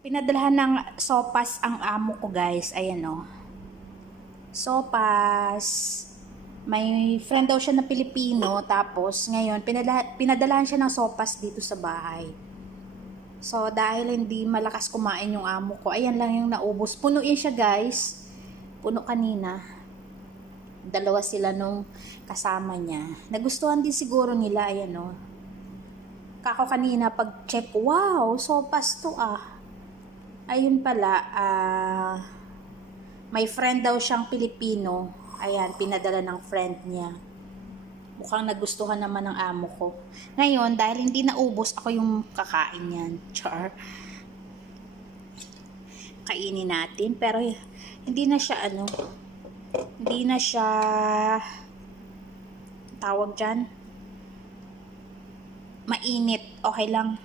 Pinadalhan ng sopas ang amo ko, guys. Ayan o. Sopas. May friend daw siya na Pilipino. Tapos, ngayon, pinadalhan siya ng sopas dito sa bahay. So, dahil hindi malakas kumain yung amo ko, ayan lang yung naubos. Punuin siya, guys. Puno kanina. Dalawa sila nung kasama niya. Nagustuhan din siguro nila. Ayan o. Kako kanina pag-check, wow, sopas to ah. Ayun pala, may friend daw siyang Pilipino. Ayan, pinadala ng friend niya. Mukhang nagustuhan naman ng amo ko. Ngayon, dahil hindi naubos, ako yung kakain yan. Char. Kainin natin. Pero, hindi na siya hindi na siya, tawag dyan, mainit. Okay lang.